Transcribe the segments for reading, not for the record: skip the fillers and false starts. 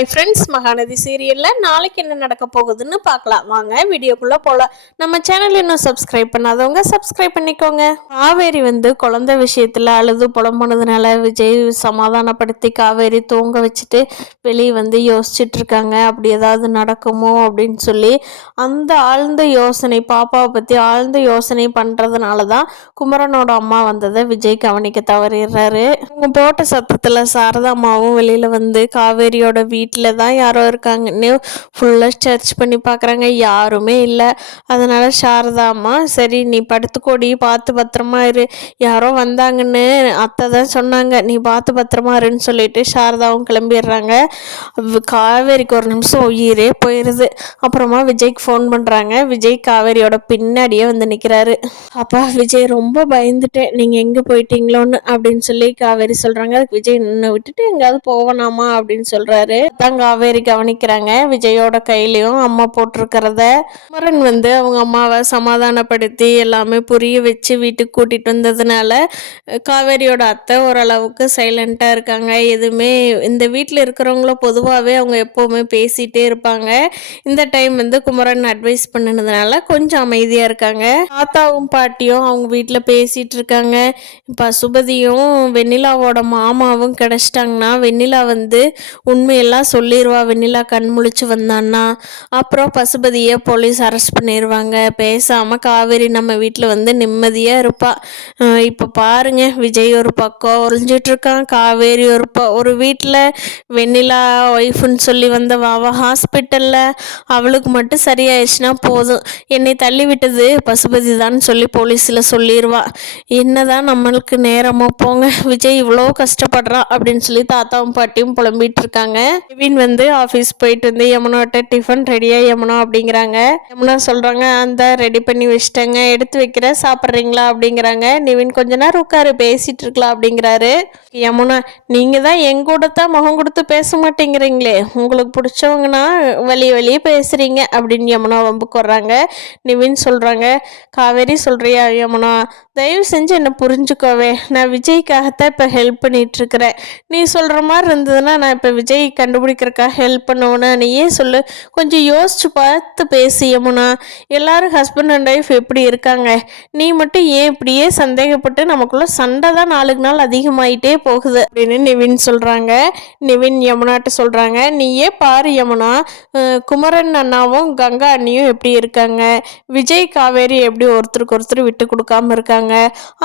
Hi friends, Mahanadi சீரியலில் நாளைக்கு என்ன நடக்க போகுதுன்னு பார்க்கலாம் வாங்க. வீடியோக்குள்ளே போகலாம். நம்ம சேனல் இன்னும் சப்ஸ்கிரைப் பண்ணாதவங்க சப்ஸ்கிரைப் பண்ணிக்கோங்க. காவேரி குழந்தை விஷயத்தில் அழுது புலம்புனதுனால விஜய் சமாதானப்படுத்தி காவேரி தூங்க வச்சுட்டு வெளியே யோசிச்சுட்டு இருக்காங்க. அப்படி ஏதாவது நடக்குமோ அப்படின்னு சொல்லி அந்த ஆழ்ந்த யோசனை, பாப்பாவை பற்றி ஆழ்ந்த யோசனை பண்ணுறதுனால தான் குமரனோட அம்மா வந்ததை விஜய் கவனிக்க தவறிடுறாரு. அவங்க போட்ட சத்தத்தில் சாரதா அம்மாவும் வெளியில் காவேரியோட வீட்டில் தான் யாரோ இருக்காங்கன்னு ஃபுல்லாக சர்ச் பண்ணி பார்க்குறாங்க. யாருமே இல்லை. அதனால் சாரதா அம்மா, சரி நீ படுத்துக்கோடி, பார்த்து பத்திரமா இரு, யாரோ வந்தாங்கன்னு அத்தை தான் சொன்னாங்க, நீ பார்த்து பத்திரமா இருன்னு சொல்லிட்டு சாரதாவும் கிளம்பிடுறாங்க. காவேரிக்கு ஒரு நிமிஷம் உயிரே போயிடுது. அப்புறமா விஜய்க்கு ஃபோன் பண்ணுறாங்க. விஜய் காவேரியோட பின்னாடியே நிற்கிறாரு. அப்பா விஜய், ரொம்ப பயந்துட்டேன், நீங்கள் எங்கே போயிட்டீங்களோன்னு அப்படின்னு சொல்லி காவேரி சொல்கிறாங்க. அதுக்கு விஜய், நின்று விட்டுட்டு எங்கேயாவது போவனாமா அப்படின்னு சொல்கிறாரு. தான் காவேரி கவனிக்கிறாங்க. விஜயோட கையிலையும் அம்மா போட்டிருக்கிறத. குமரன் அவங்க அம்மாவை சமாதானப்படுத்தி எல்லாமே புரிய வச்சு வீட்டுக்கு கூட்டிகிட்டு வந்ததுனால காவேரியோட அத்தை ஓரளவுக்கு சைலண்ட்டாக இருக்காங்க. எதுவுமே இந்த வீட்டில் இருக்கிறவங்கள பொதுவாகவே அவங்க எப்போவுமே பேசிகிட்டே இருப்பாங்க. இந்த டைம் குமரன் அட்வைஸ் பண்ணினதுனால கொஞ்சம் அமைதியாக இருக்காங்க. தாத்தாவும் பாட்டியும் அவங்க வீட்டில் பேசிகிட்டு இருக்காங்க. பசுபதியும் வெண்ணிலாவோட மாமாவும் கிடச்சிட்டாங்கன்னா வெண்ணிலா உண்மையெல்லாம் சொல்லிடுவா. வெண்ணிலா கண் முழிச்சு வந்தான்னா அப்புறம் பசுபதியை போலீஸ் அரெஸ்ட் பண்ணிடுவாங்க. பேசாமல் காவேரி நம்ம வீட்டில் நிம்மதியாக இருப்பா. இப்போ பாருங்க, விஜய் ஒரு பக்கம் ஒளிஞ்சிட்ருக்கான், காவேரி ஒரு வீட்டில் வெண்ணிலா ஒய்ஃபுன்னு சொல்லி அவள் ஹாஸ்பிட்டலில் அவளுக்கு மட்டும் சரியாயிடுச்சுன்னா போதும், என்னை தள்ளி விட்டது பசுபதி தான் சொல்லி போலீஸில் சொல்லிடுவா. என்னதான் நம்மளுக்கு நேரமோ போங்க, விஜய் இவ்வளோ கஷ்டப்படுறான் அப்படின்னு சொல்லி தாத்தாவும் பாட்டியும் புலம்பிட்டு இருக்காங்க. நிவின் ஆஃபீஸ் போயிட்டு யமுனாட்ட டிஃபன் ரெடியா யமுனா அப்படிங்கிறாங்க. யமுனா சொல்கிறாங்க, அந்த ரெடி பண்ணி வச்சிட்டேங்க, எடுத்து வைக்கிற, சாப்பிட்றீங்களா அப்படிங்கிறாங்க. நிவின் கொஞ்ச நேரம் உட்காரு, பேசிகிட்டு இருக்கலாம் அப்படிங்கிறாரு. யமுனா, நீங்கள் தான் எங்கூட தான் முகம் கொடுத்து பேச மாட்டேங்கிறீங்களே, உங்களுக்கு பிடிச்சவங்கன்னா வெளியே பேசுகிறீங்க அப்படின்னு யமுனா வம்புக்கு வர்றாங்க. நிவின் சொல்கிறாங்க, காவேரி சொல்கிறியா யமுனா, தயவு செஞ்சு என்னை புரிஞ்சுக்கோவே, நான் விஜய்க்காகத்தான் இப்போ ஹெல்ப் பண்ணிகிட்ருக்கிறேன். நீ சொல்கிற மாதிரி இருந்ததுன்னா நான் இப்போ விஜய் கண்டுபிடிக்கிறக்காக ஹெல்ப் பண்ணுவேன்னு நீயே சொல்லு, கொஞ்சம் யோசிச்சு பார்த்து பேசு யமுனா. எல்லாரும் ஹஸ்பண்ட் அண்ட் ஒய்ஃப் எப்படி இருக்காங்க, நீ மட்டும் ஏன் இப்படியே சந்தேகப்பட்டு நமக்குள்ள சண்டை தான் நாளுக்கு நாள் அதிகமாயிட்டே போகுது அப்படின்னு நிவின் சொல்கிறாங்க. நிவின் யமுனாட்ட சொல்கிறாங்க, நீயே பாரு யமுனா, குமரன் அண்ணாவும் கங்கா அண்ணியும் எப்படி இருக்காங்க, விஜய் காவேரி எப்படி ஒருத்தருக்கு ஒருத்தர் விட்டு கொடுக்காம இருக்காங்க,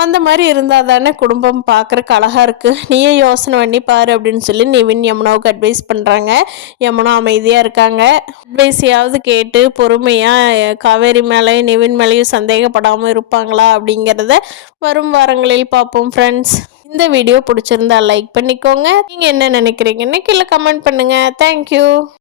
அந்த மாதிரி இருந்தால் தானே குடும்பம் பார்க்குறக்கு அழகாக இருக்குது, நீயே யோசனை பண்ணி பாரு அப்படின்னு சொல்லி நிவின் யமுனாவுக்கு அட்வைஸ் பண்ணுறாங்க. யமுனா அமைதியாக இருக்காங்க. அட்வைஸையாவது கேட்டு பொறுமையாக காவேரி மேலேயும் நிவின் மேலேயும் சந்தேகப்படாமல் இருப்பாங்களா அப்படிங்கிறத வரும் வாரங்களில் பார்ப்போம் ஃப்ரெண்ட்ஸ். இந்த வீடியோ பிடிச்சிருந்தா லைக் பண்ணிக்கோங்க. நீங்கள் என்ன நினைக்கிறீங்கன்னு கீழே கமெண்ட் பண்ணுங்கள். தேங்க்யூ.